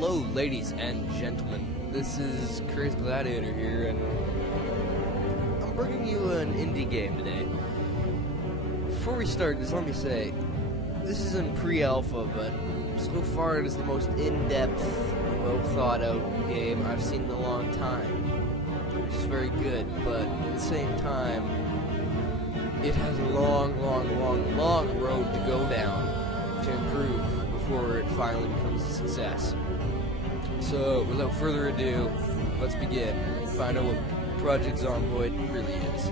Hello, ladies and gentlemen. This is CRAZED Gladiator here, and I'm bringing you an indie game today. Before we start, just let me say, this is in pre-alpha, but so far it is the most in-depth, well-thought-out game I've seen in a long time. Which is very good, but at the same time, it has a long road to go down to improve before it finally becomes a success. So, without further ado, let's begin and find out what Project Zomboid really is.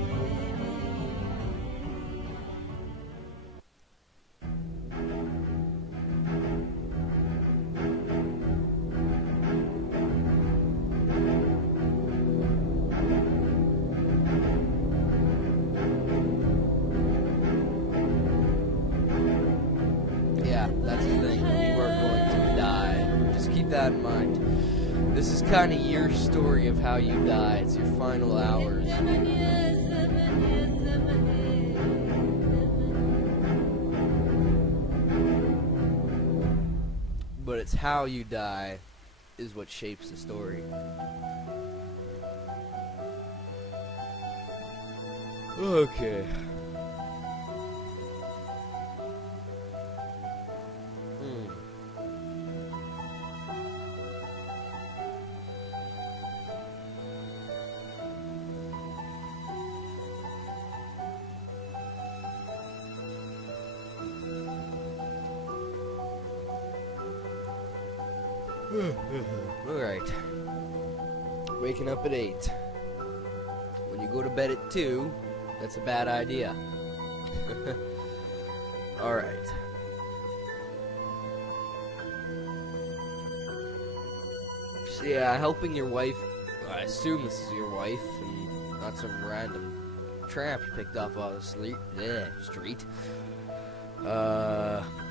Yeah, that's the thing. You are going to die. Just keep that in mind. This is kind of your story of how you die. It's your final hours. But it's how you die is what shapes the story. Okay. Alright. Waking up at 8. When you go to bed at 2, that's a bad idea. Alright. So yeah, helping your wife, I assume this is your wife, and not some random tramp you picked off the street.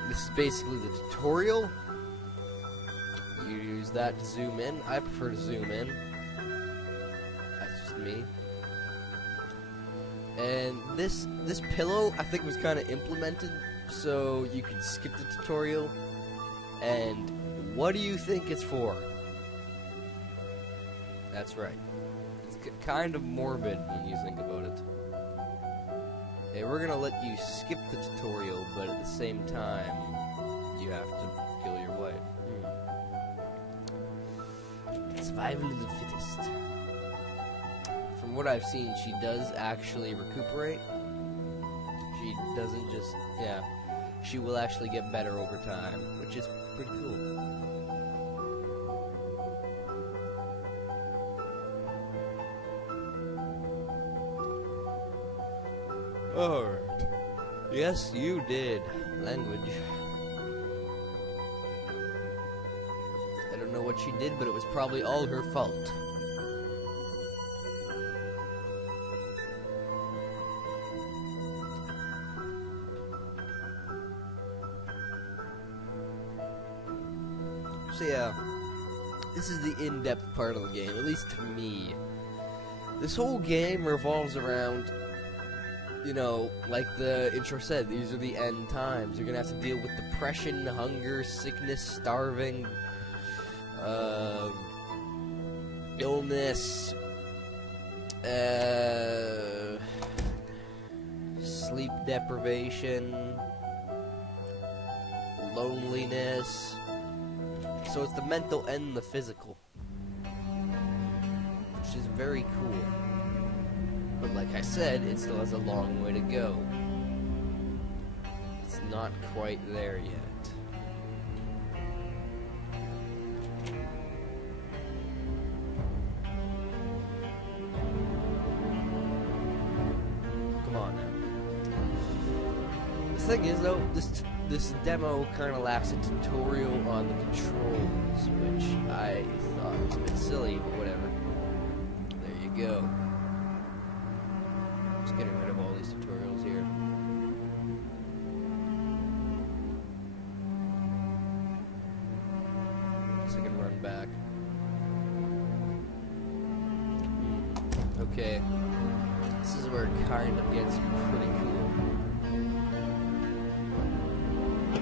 This is basically the tutorial. You use that to zoom in. I prefer to zoom in. That's just me. And this pillow, I think, was kind of implemented so you could skip the tutorial. And what do you think it's for? That's right. It's kind of morbid when you think about it. Hey, we're gonna let you skip the tutorial, but at the same time, you have to kill your wife. Survival of the fittest. From what I've seen, she does actually recuperate. She doesn't just, yeah, she will actually get better over time, which is pretty cool. Alright. Yes, you did. Language. I don't know what she did, but it was probably all her fault. So yeah, this is the in-depth part of the game, at least to me. This whole game revolves around, you know, like the intro said, these are the end times. You're gonna have to deal with depression, hunger, sickness, starving, illness, sleep deprivation, loneliness. So it's the mental and the physical, which is very cool. But like I said, it still has a long way to go. It's not quite there yet. The thing is, though, this demo kind of lacks a tutorial on the controls, which I thought was a bit silly, but whatever. There you go. Just getting rid of all these tutorials here. Guess I can run back. Okay. This is where it kind of gets pretty cool.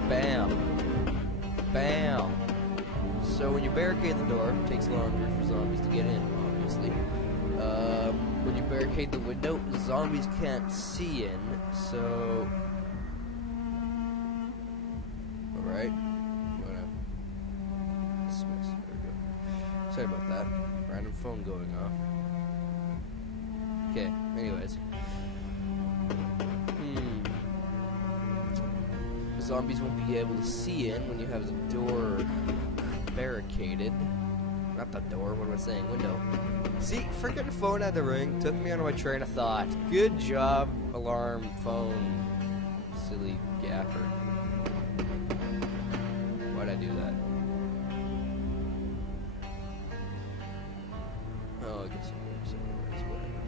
Bam. Bam. So when you barricade the door, it takes longer for zombies to get in, obviously. When you barricade the window, the zombies can't see in, so... Alright. I'm gonna dismiss. There we go. Sorry about that. Random phone going off. Okay, anyways. The zombies won't be able to see in when you have the door barricaded. Not the door, what am I saying? Window. See, freaking phone had to ring. Took me out of my train of thought. Good job, alarm, phone. Silly gaffer. Why'd I do that? Oh, I guess it works anyways, whatever.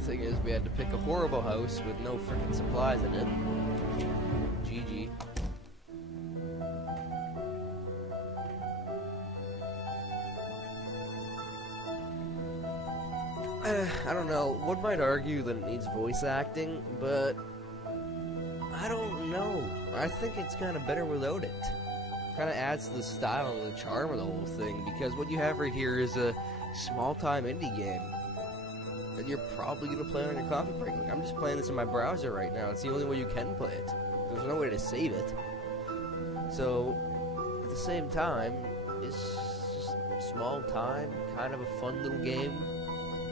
Thing is, we had to pick a horrible house with no freaking supplies in it. GG. I don't know. One might argue that it needs voice acting, but I don't know. I think it's kind of better without it. Kind of adds to the style and the charm of the whole thing, because what you have right here is a small-time indie game that you're probably going to play on your coffee break. Like, I'm just playing this in my browser right now. It's the only way you can play it. There's no way to save it. So, at the same time, it's just small time, kind of a fun little game.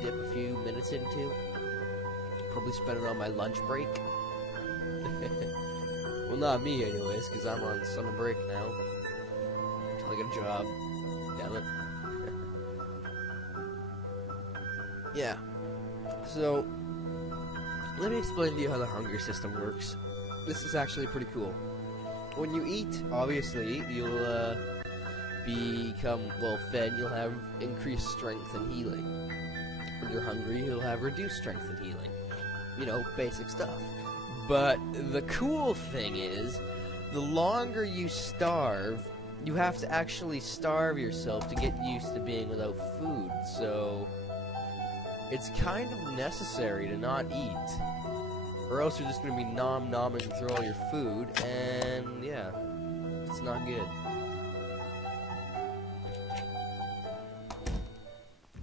Dip a few minutes into. Probably spend it on my lunch break. Well, not me anyways, because I'm on summer break now. Until I get a job. Damn it. Yeah. So, let me explain to you how the hunger system works. This is actually pretty cool. When you eat, obviously, you'll become, well, fed. You'll have increased strength and healing. When you're hungry, you'll have reduced strength and healing. You know, basic stuff. But the cool thing is, the longer you starve, you have to actually starve yourself to get used to being without food. So, it's kind of necessary to not eat. Or else you're just going to be nom-nomming through all your food, and yeah, it's not good.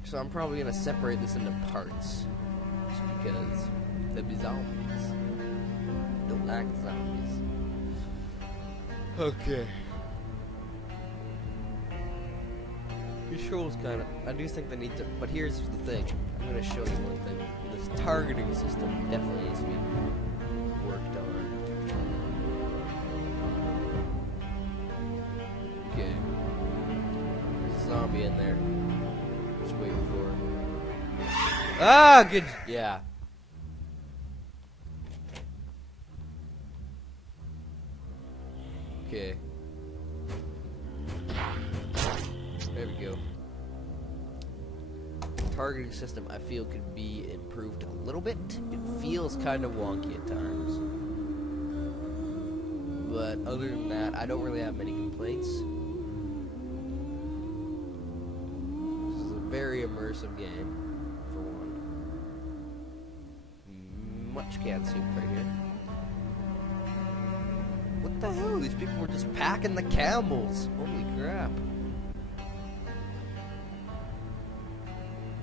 So I'm probably going to separate this into parts, just because they'll be zombies. Don't like zombies. Okay. Controls kind of, I do think they need to, but here's the thing. I'm going to show you one thing. This targeting system definitely needs to be worked on. Okay. There's a zombie in there. Just waiting for him. Ah, good. Yeah. Okay. There we go. Targeting system, I feel, could be improved a little bit. It feels kind of wonky at times. But other than that, I don't really have many complaints. This is a very immersive game, for one. Much cat soup right here. What the hell? These people were just packing the camels. Holy crap.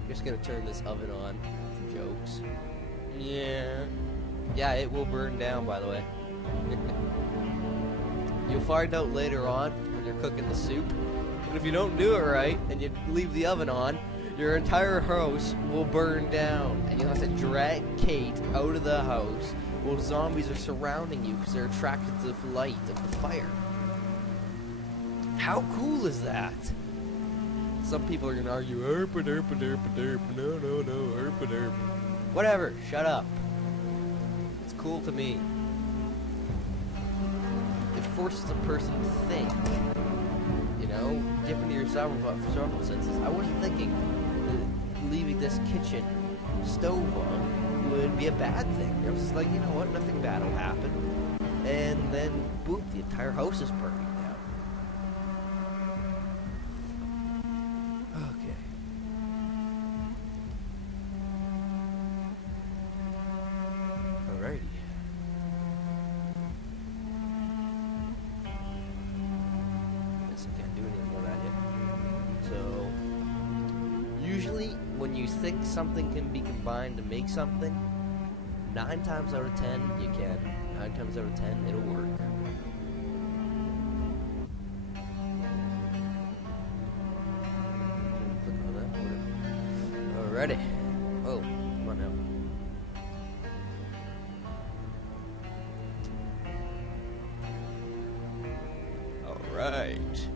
Just gonna turn this oven on for jokes. Yeah. Yeah, it will burn down, by the way. You'll find out later on when you're cooking the soup. But if you don't do it right and you leave the oven on, your entire house will burn down. And you'll have to drag Kate out of the house while zombies are surrounding you because they're attracted to the light of the fire. How cool is that? Some people are gonna argue, erp, derp, derp, derp. No, erp, derp. Whatever, shut up. It's cool to me. It forces a person to think. You know, dip into your survival senses. I wasn't thinking that leaving this kitchen stove on would be a bad thing. I was just like, you know what, nothing bad will happen. And then, boom, the entire house is burning down. when you think something can be combined to make something, 9 times out of 10 you can. 9 times out of 10 it'll work. Click on that. Alrighty. Oh, come on now. Alright.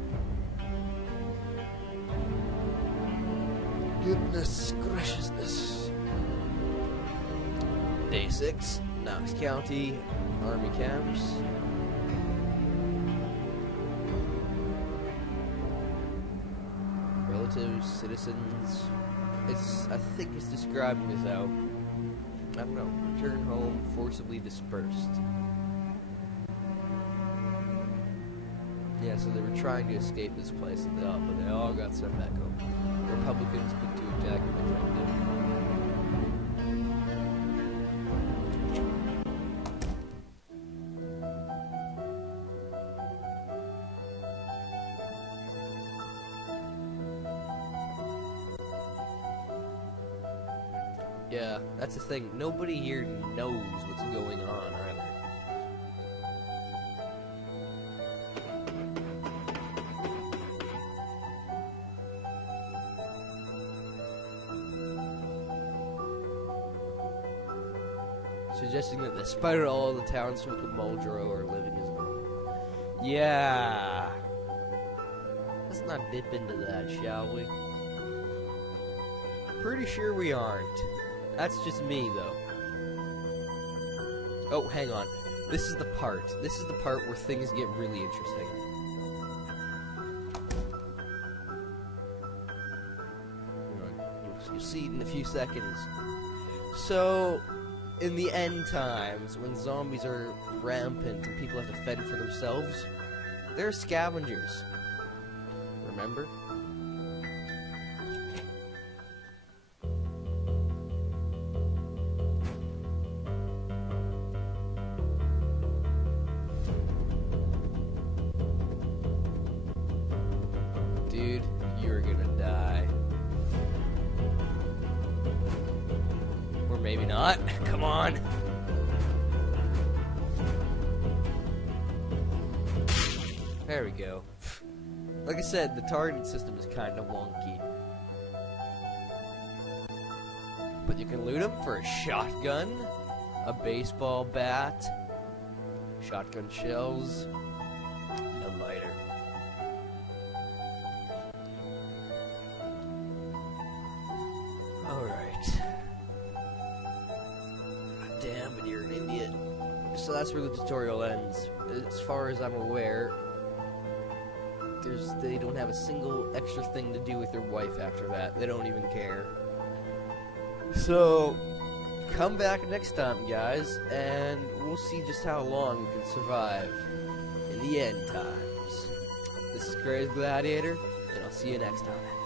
Goodness graciousness. Day 6, Knox County, Army camps. Relatives, citizens. I think it's describing this out. I don't know. Return home, forcibly dispersed. Yeah, so they were trying to escape this place, but they all got sent back home. The Republicans put to attack and they tried to. Yeah, that's the thing. Nobody here knows what's going on, either. Suggesting that despite all, the townsfolk of Muldrow are living as normal. Yeah. Let's not dip into that, shall we? Pretty sure we aren't. That's just me, though. Oh, hang on. This is the part. This is the part where things get really interesting. You'll see it in a few seconds. So, in the end times, when zombies are rampant and people have to fend for themselves, they're scavengers. Remember? Dude, you're gonna die. Or maybe not. Come on. There we go. Like I said, the targeting system is kind of wonky. But you can loot them for a shotgun, a baseball bat, shotgun shells, and a lighter. Alright. Damn, but you're an idiot. So that's where the tutorial ends. As far as I'm aware, they don't have a single extra thing to do with their wife after that. They don't even care. So, come back next time, guys, and we'll see just how long we can survive in the end times. This is CRAZED Gladiator, and I'll see you next time.